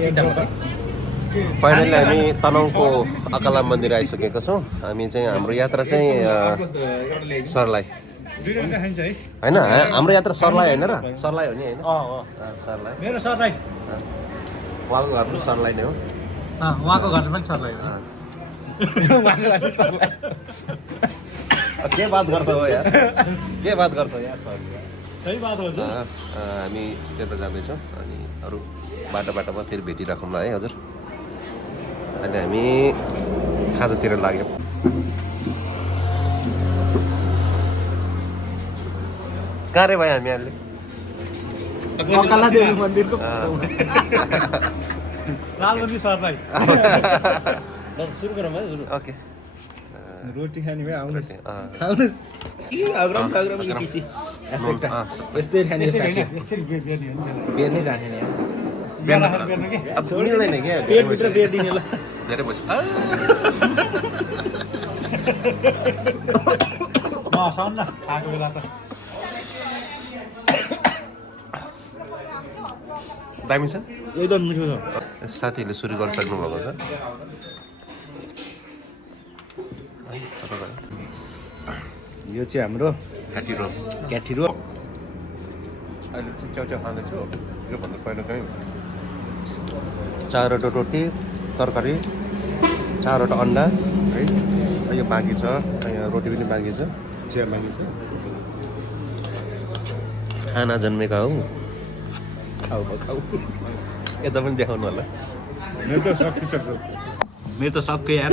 Finally हामी तनहुँको अकाला मन्दिर आइसकेको छौँ। हामी चाहिँ हाम्रो यात्रा चाहिँ सर्लाही होइन, हाम्रो यात्रा सर्लाही होइन र? सर्लाही हो नि होइन? सर्लाही मेरो सर्लाही, उहाँको घर पनि सर्लाही नै हो। उहाँको घर पनि सर्लाही हो। के बात गर्छ हो यार, के बात गर्छ यार सर? सही बात हो। हामी त्यता जाँदैछौँ अनि अरू बाटोमा फेरि भेटिराखौँला है हजुर। अहिले हामी खाजातिर लाग्यौँ। कहाँ रे भाइ हामी अहिले? अकालादेवी मन्दिरको लालबन्दी सर्लाही। सुरु गरौँ है, सुरु। ओके रोटी खाने भए आउनुहोस्, आउनुहोस्। यस्तै खाने बेर नै जाने नि, मिल्दैन क्या, पेटभित्र बेर दिने ल। धेरै बस्यो। नहसाउँ न खाएको बेला त। दामी छ, एकदम मिठो छ। साथीहरूले सुरु गरिसक्नु भएको छ। यो चाहिँ हाम्रो घाँटी क्याठिरो। अहिले चाहिँ च्याउ खाँदैछु। योभन्दा पहिला चाहिँ 4वटा रोटी, तरकारी, 4वटा अन्डा है। यो बाँकी छ, यहाँ रोटी पनि बाँकी छ, चिया बाँकी छ। खाना जन्मेका हौ, खाऊ यता पनि देखाउनु होला। मेरो त सक्यो यार।